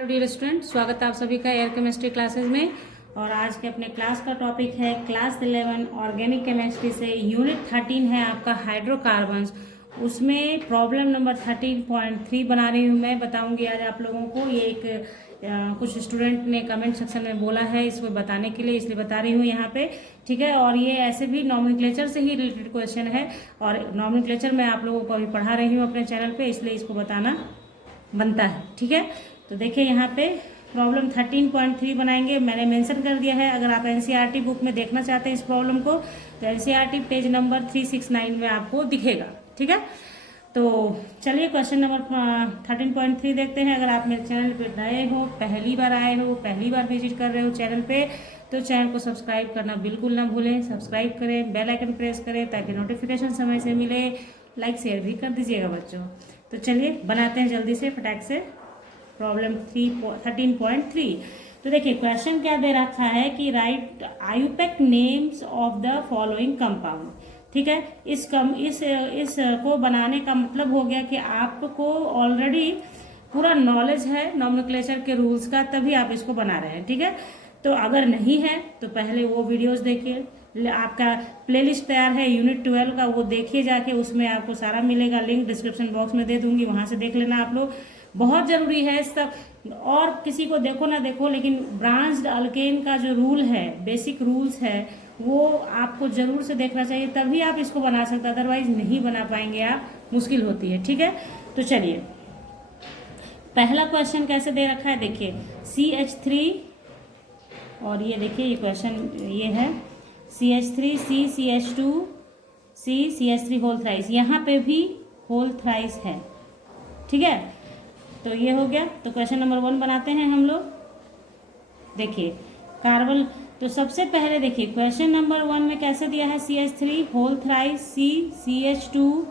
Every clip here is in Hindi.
हेलो डियर स्टूडेंट, स्वागत है आप सभी का एयर केमिस्ट्री क्लासेस में। और आज के अपने क्लास का टॉपिक है क्लास 11 ऑर्गेनिक केमिस्ट्री से यूनिट 13 है आपका हाइड्रोकार्बन्स। उसमें प्रॉब्लम नंबर 13.3 बना रही हूँ। मैं बताऊंगी आज आप लोगों को। ये एक कुछ स्टूडेंट ने कमेंट सेक्शन में बोला है इसको बताने के लिए, इसलिए बता रही हूँ यहाँ पे, ठीक है। और ये ऐसे भी नॉमेनक्लेचर से ही रिलेटेड क्वेश्चन है, और नॉमेनक्लेचर मैं आप लोगों को अभी पढ़ा रही हूँ अपने चैनल पे, इसलिए इसको बताना बनता है, ठीक है। तो देखिए यहाँ पे प्रॉब्लम 13.3 बनाएंगे, मैंने मेंशन कर दिया है। अगर आप एनसीईआरटी बुक में देखना चाहते हैं इस प्रॉब्लम को तो एनसीईआरटी पेज नंबर 369 में आपको दिखेगा, ठीक है। तो चलिए क्वेश्चन नंबर 13.3 देखते हैं। अगर आप मेरे चैनल पे नए हो, पहली बार आए हो, पहली बार विजिट कर रहे हो चैनल पे, तो चैनल को सब्सक्राइब करना बिल्कुल ना भूलें। सब्सक्राइब करें, बेल आइकन प्रेस करें ताकि नोटिफिकेशन समय से मिले। लाइक शेयर भी कर दीजिएगा बच्चों। तो चलिए बनाते हैं जल्दी से फटाक से प्रॉब्लम 13.3। तो देखिए क्वेश्चन क्या दे रखा है कि राइट आयुपेक्ट names of the following compound, ठीक है। इस को बनाने का मतलब हो गया कि आपको ऑलरेडी पूरा नॉलेज है नॉमेनक्लेचर के रूल्स का, तभी आप इसको बना रहे हैं, ठीक है। तो अगर नहीं है तो पहले वो वीडियोस देखिए, आपका प्लेलिस्ट तैयार है यूनिट 12 का, वो देखिए जाके, उसमें आपको सारा मिलेगा। लिंक डिस्क्रिप्शन बॉक्स में दे दूंगी, वहां से देख लेना आप लोग। बहुत जरूरी है सब, और किसी को देखो ना देखो, लेकिन ब्रांच्ड अल्केन का जो रूल है, बेसिक रूल्स है, वो आपको जरूर से देखना चाहिए, तभी आप इसको बना सकते, अदरवाइज नहीं बना पाएंगे आप, मुश्किल होती है, ठीक है। तो चलिए पहला क्वेश्चन कैसे दे रखा है देखिए, CH3, और ये देखिए ये क्वेश्चन ये है CH3 CH2 CH3 whole thrice, यहाँ पे भी होल थ्राइस है, ठीक है। तो ये हो गया। तो क्वेश्चन नंबर 1 बनाते हैं हम लोग। देखिए कार्बन, तो सबसे पहले देखिए क्वेश्चन नंबर 1 में कैसे दिया है, CH3 whole thrice CH2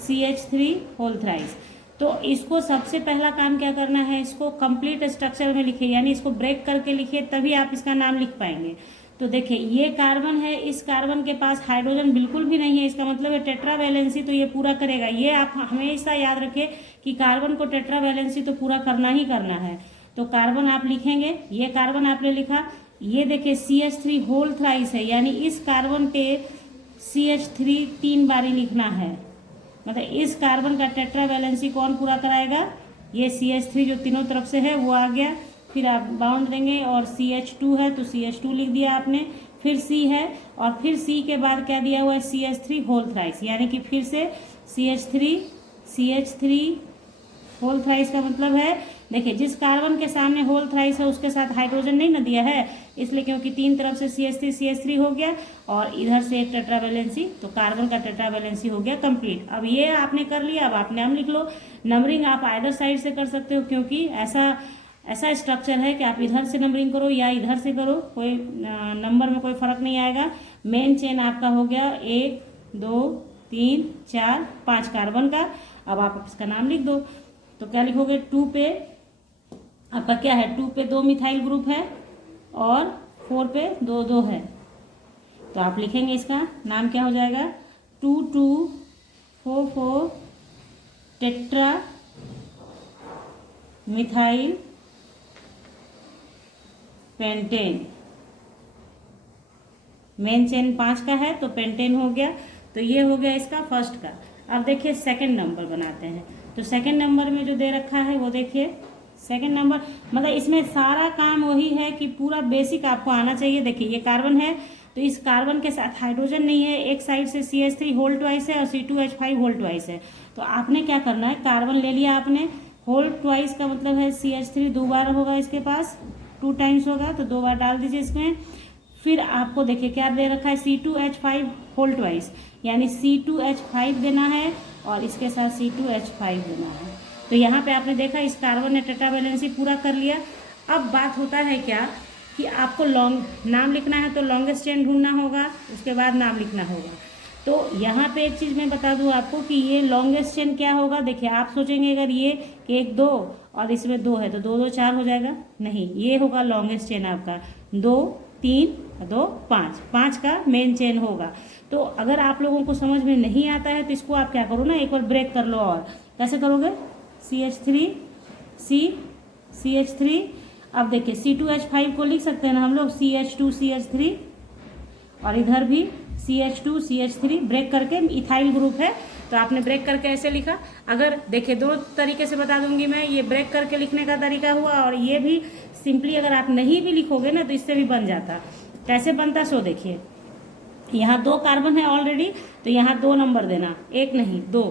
CH3 whole thrice. तो इसको सबसे पहला काम क्या करना है, इसको कंप्लीट स्ट्रक्चर में लिखिए, यानी इसको ब्रेक करके लिखिए, तभी आप इसका नाम लिख पाएंगे। तो देखिए ये कार्बन है, इस कार्बन के पास हाइड्रोजन बिल्कुल भी नहीं है, इसका मतलब है टेट्रावैलेंसी, तो ये पूरा करेगा। ये आप हमेशा याद रखिए कि कार्बन को टेट्रावैलेंसी तो पूरा करना ही करना है। तो कार्बन आप लिखेंगे, ये कार्बन आपने लिखा। ये देखिए CH3 होल थ्राइस है, यानी इस कार्बन पे CH3 3 बारी लिखना है, मतलब इस कार्बन का टेट्रावैलेंसी कौन पूरा कराएगा, ये CH3 जो तीनों तरफ से है वो आ गया। फिर आप बाउंड देंगे, और CH2 है तो CH2 लिख दिया आपने, फिर C है, और फिर C के बाद क्या दिया हुआ है, CH3 होल थ्राइस, यानी कि फिर से CH3 होल थ्राइस का मतलब है, देखिए जिस कार्बन के सामने होल थ्राइस है उसके साथ हाइड्रोजन नहीं ना दिया है, इसलिए क्योंकि तीन तरफ से CH3 हो गया, और इधर से एक टेट्रावैलेंसी, तो कार्बन का टेट्रावैलेंसी हो गया कंप्लीट। अब ये आपने कर लिया, अब आप नाम लिख लो। नंबरिंग आप आइदर साइड से कर सकते हो, क्योंकि ऐसा स्ट्रक्चर है कि आप इधर से नंबरिंग करो या इधर से करो, कोई नंबर में कोई फर्क नहीं आएगा। मेन चेन आपका हो गया 1 2 3 4 5 कार्बन का। अब आप इसका नाम लिख दो। तो क्या लिखोगे, 2 पे आपका क्या है, 2 पे 2 मिथाइल ग्रुप है, और 4 पे 2 2 है, तो आप लिखेंगे इसका नाम क्या हो जाएगा, 2 2 4 4 tetra methyl pentane. Main chain 5 का है तो पेंटेन हो गया। तो ये हो गया इसका फर्स्ट का। अब देखिए सेकंड नंबर बनाते हैं। तो सेकंड नंबर में जो दे रखा है वो देखिए, सेकंड नंबर मतलब इसमें सारा काम वही है कि पूरा बेसिक आपको आना चाहिए। देखिए ये कार्बन है, तो इस कार्बन के साथ हाइड्रोजन नहीं है, एक साइड से CH3 होल ट्वाइस है और C2H5 होल ट्वाइस है। तो आपने क्या करना है, कार्बन ले लिया आपने, होल ट्वाइस का मतलब है CH3 2 बार होगा इसके पास, 2 टाइम्स होगा, तो 2 बार डाल दीजिए इसमें। फिर आपको देखिए क्या दे रखा है, C2H5 होल ट्वाइस, यानी C2H5 देना है, और इसके साथ C2H5 देना है। तो यहाँ पे आपने देखा इस कार्बन ने टेट्रावैलेंसी पूरा कर लिया। अब बात होता है क्या कि आपको लॉन्ग नाम लिखना है, तो लॉन्गेस्ट चेन ढूंढना होगा, उसके बाद नाम लिखना होगा। तो यहाँ पे एक चीज़ मैं बता दूँ आपको कि ये लॉन्गेस्ट चेन क्या होगा। देखिए आप सोचेंगे अगर ये 1 2 और इसमें 2 है तो 2 2 4 हो जाएगा, नहीं, ये होगा लॉन्गेस्ट चेन आपका 2 3 2 5, 5 का मेन चेन होगा। तो अगर आप लोगों को समझ में नहीं आता है तो इसको आप क्या करो ना, एक बार ब्रेक कर लो। और कैसे करोगे, CH3 CH3। अब देखिए C2H5 को लिख सकते हैं ना हम लोग CH2 CH3, और इधर भी CH2 CH3 ब्रेक करके इथाइल ग्रुप है, तो आपने ब्रेक करके ऐसे लिखा। अगर देखिए दो तरीके से बता दूंगी मैं, ये ब्रेक करके लिखने का तरीका हुआ, और ये भी सिंपली अगर आप नहीं भी लिखोगे ना तो इससे भी बन जाता। कैसे बनता सो देखिए, यहाँ 2 कार्बन है ऑलरेडी, तो यहाँ 2 नंबर देना, 1 नहीं 2,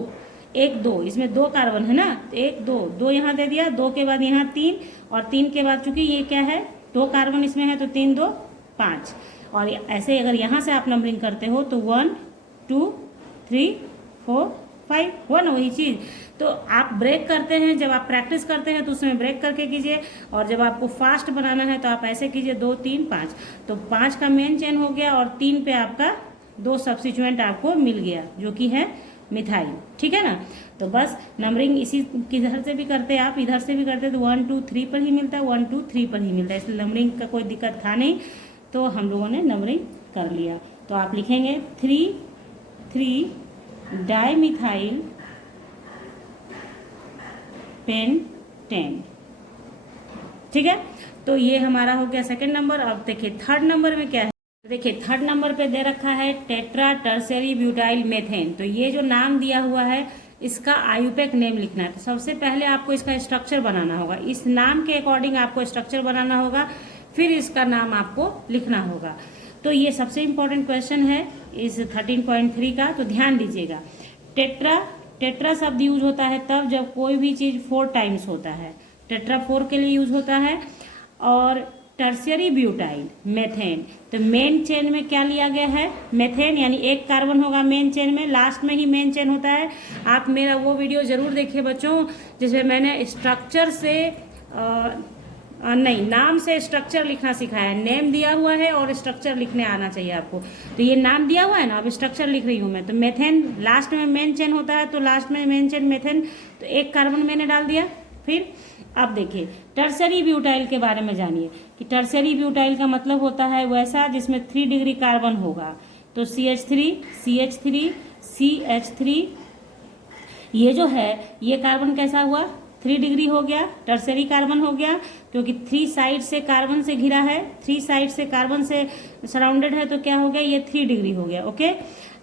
1 2, इसमें 2 कार्बन है ना, तो 1 2 2 यहाँ दे दिया, 2 के बाद यहाँ 3, और 3 के बाद चूंकि ये क्या है 2 कार्बन इसमें है, तो 3 2 5। और ऐसे अगर यहाँ से आप नंबरिंग करते हो तो 1 2 3 4 5 हुआ ना वही चीज़। तो आप ब्रेक करते हैं, जब आप प्रैक्टिस करते हैं तो उसमें ब्रेक करके कीजिए, और जब आपको फास्ट बनाना है तो आप ऐसे कीजिए 2 3 5। तो 5 का मेन चेन हो गया, और 3 पे आपका 2 सब्स्टिट्यूएंट आपको मिल गया जो कि है मिथाइल। ठीक है ना। तो बस नंबरिंग इसी किधर से भी करते आप, इधर से भी करते तो 1 2 3 पर ही मिलता है, 1 2 3 पर ही मिलता है, इसलिए नंबरिंग का कोई दिक्कत था नहीं, तो हम लोगों ने नंबरिंग कर लिया। तो आप लिखेंगे 3 3 डाइमिथाइल पेंटेन। ठीक है, तो ये हमारा हो गया सेकंड नंबर। अब देखिए थर्ड नंबर में क्या है, देखिए थर्ड नंबर पे दे रखा है टेट्रा टर्सरी ब्यूटाइल मेथेन। तो ये जो नाम दिया हुआ है इसका आयुपेक नेम लिखना है। तो सबसे पहले आपको इसका स्ट्रक्चर बनाना होगा, इस नाम के अकॉर्डिंग आपको स्ट्रक्चर बनाना होगा, फिर इसका नाम आपको लिखना होगा। तो ये सबसे इम्पोर्टेंट क्वेश्चन है इस 13.3 का, तो ध्यान दीजिएगा। टेट्रा शब्द यूज होता है तब जब कोई भी चीज 4 टाइम्स होता है, टेट्रा 4 के लिए यूज होता है। और टर्शियरी ब्यूटाइल मेथेन, तो मेन चेन में क्या लिया गया है मेथेन, यानी 1 कार्बन होगा मेन चेन में, लास्ट में ही मेन चेन होता है। आप मेरा वो वीडियो जरूर देखिए बच्चों, जिसमें मैंने स्ट्रक्चर से नहीं नाम से स्ट्रक्चर लिखना सिखाया है। नेम दिया हुआ है और स्ट्रक्चर लिखने आना चाहिए आपको। तो ये नाम दिया हुआ है ना, अब स्ट्रक्चर लिख रही हूँ मैं। तो मेथेन लास्ट में मेन चेन होता है, तो लास्ट में मेन चेन मेथेन, तो 1 कार्बन मैंने डाल दिया। फिर अब देखिए टर्सरी ब्यूटाइल के बारे में जानिए कि टर्सरी ब्यूटाइल का मतलब होता है वैसा जिसमें 3 डिग्री कार्बन होगा। तो CH3 CH3 CH3, ये जो है ये कार्बन कैसा हुआ 3 डिग्री हो गया, टर्सरी कार्बन हो गया, क्योंकि 3 साइड से कार्बन से घिरा है, 3 साइड से कार्बन से सराउंडेड है, तो क्या हो गया ये 3 डिग्री हो गया। ओके,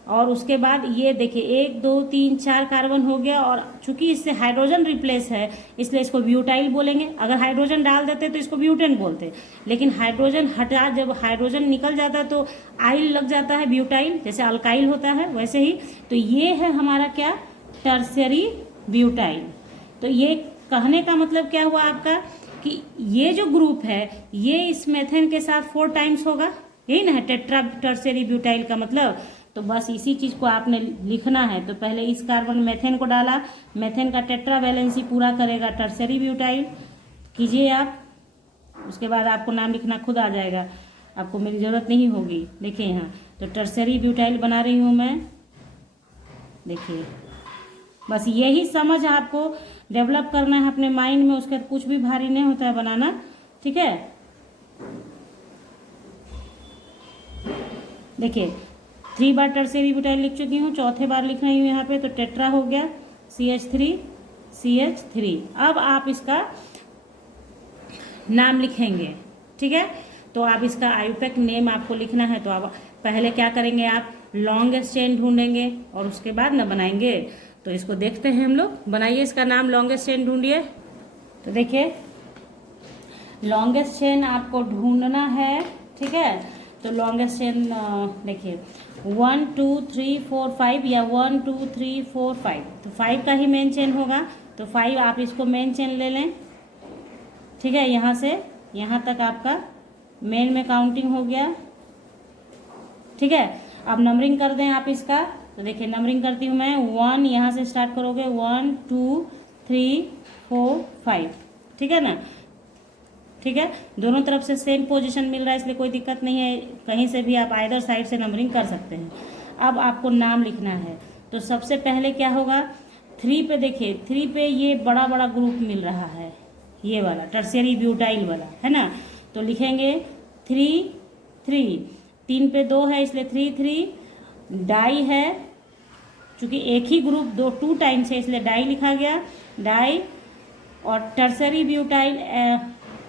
और उसके बाद ये देखिए 1 2 3 4 कार्बन हो गया, और चूंकि इससे हाइड्रोजन रिप्लेस है इसलिए इसको ब्यूटाइल बोलेंगे। अगर हाइड्रोजन डाल देते तो इसको ब्यूटेन बोलते, लेकिन हाइड्रोजन हटा, जब हाइड्रोजन निकल जाता है तो आइल लग जाता है ब्यूटाइल, जैसे अल्काइल होता है वैसे ही। तो ये है हमारा क्या टर्शियरी ब्यूटाइल। तो ये कहने का मतलब क्या हुआ आपका कि ये जो ग्रुप है ये इस मेथेन के साथ 4 टाइम्स होगा, यही ना है टेट्रा टर्शियरी ब्यूटाइल का मतलब। तो बस इसी चीज को आपने लिखना है। तो पहले इस कार्बन मेथेन को डाला, मेथेन का टेट्रा वैलेंसी पूरा करेगा टर्शियरी ब्यूटाइल, कीजिए आप। उसके बाद आपको नाम लिखना खुद आ जाएगा, आपको मेरी जरूरत नहीं होगी। देखिए यहाँ तो टर्शियरी ब्यूटाइल बना रही हूँ मैं, देखिए बस यही समझ आपको डेवलप करना है अपने माइंड में, उसके कुछ भी भारी नहीं होता है बनाना। ठीक है, देखिए 3 बार टर्शियरी ब्यूटाइल लिख चुकी हूँ, चौथे बार लिख रही हूँ यहाँ पे। तो टेट्रा हो गया CH3 CH3। अब आप इसका नाम लिखेंगे। ठीक है, तो आप इसका आयुपेक नेम आपको लिखना है। तो आप पहले क्या करेंगे, आप लॉन्गेस्ट चेन ढूंढेंगे और उसके बाद ना बनाएंगे। तो इसको देखते हैं हम लोग, बनाइए इसका नाम, लॉन्गेस्ट चेन ढूंढिए। तो देखिए लॉन्गेस्ट चेन आपको ढूंढना है। ठीक है, तो लॉन्गेस्ट चेन देखिए 1 2 3 4 5 या 1 2 3 4 5, तो 5 का ही मेन चेन होगा। तो 5 आप इसको मेन चेन ले लें। ठीक है, यहाँ से यहाँ तक आपका मेन में काउंटिंग हो गया। ठीक है, अब नंबरिंग कर दें आप इसका। तो देखिए नंबरिंग करती हूँ मैं, 1 यहाँ से स्टार्ट करोगे, 1 2 3 4 5। ठीक है ना, ठीक है, दोनों तरफ से सेम पोजीशन मिल रहा है इसलिए कोई दिक्कत नहीं है, कहीं से भी आप आइदर साइड से नंबरिंग कर सकते हैं। अब आपको नाम लिखना है। तो सबसे पहले क्या होगा, 3 पे देखिए, 3 पे ये बड़ा बड़ा ग्रुप मिल रहा है, ये वाला टर्शियरी ब्यूटाइल वाला है ना। तो लिखेंगे 3 3, 3 पे 2 है इसलिए 3 3। डाई है, चूंकि एक ही ग्रुप 2 टाइम्स है इसलिए डाई लिखा गया, डाई और टर्सरी ब्यूटाइल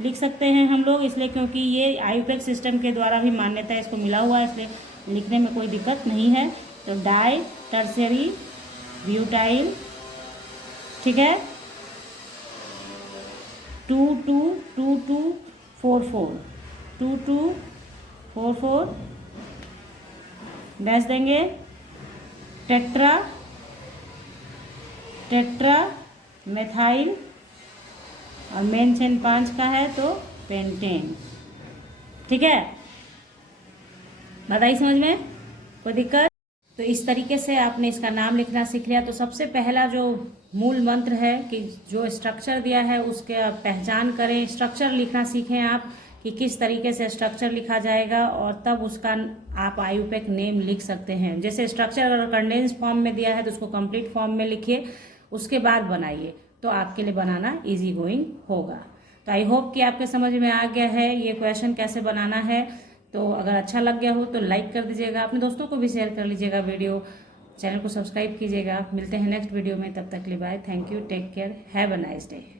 लिख सकते हैं हम लोग, इसलिए क्योंकि ये आईयूपैक सिस्टम के द्वारा भी मान्यता इसको मिला हुआ है, इसलिए लिखने में कोई दिक्कत नहीं है। तो डाई टर्सरी ब्यूटाइल, ठीक है, 222244 2244 डैश देंगे। टेट्रा मेथाइल, और मेन चेन 5 का है तो पेंटेन, ठीक है। बताइए समझ में कोई दिक्कत? तो इस तरीके से आपने इसका नाम लिखना सीख लिया। तो सबसे पहला जो मूल मंत्र है कि जो स्ट्रक्चर दिया है उसके पहचान करें, स्ट्रक्चर लिखना सीखें आप कि किस तरीके से स्ट्रक्चर लिखा जाएगा, और तब उसका आप आईयूपैक नेम लिख सकते हैं। जैसे स्ट्रक्चर अगर कंडेंस फॉर्म में दिया है तो उसको कंप्लीट फॉर्म में लिखिए, उसके बाद बनाइए, तो आपके लिए बनाना इजी गोइंग होगा। तो आई होप कि आपके समझ में आ गया है ये क्वेश्चन कैसे बनाना है। तो अगर अच्छा लग गया हो तो लाइक कर दीजिएगा, अपने दोस्तों को भी शेयर कर लीजिएगा वीडियो, चैनल को सब्सक्राइब कीजिएगा। मिलते हैं नेक्स्ट वीडियो में, तब तक के लिए bye, thank you, take care, have a nice day.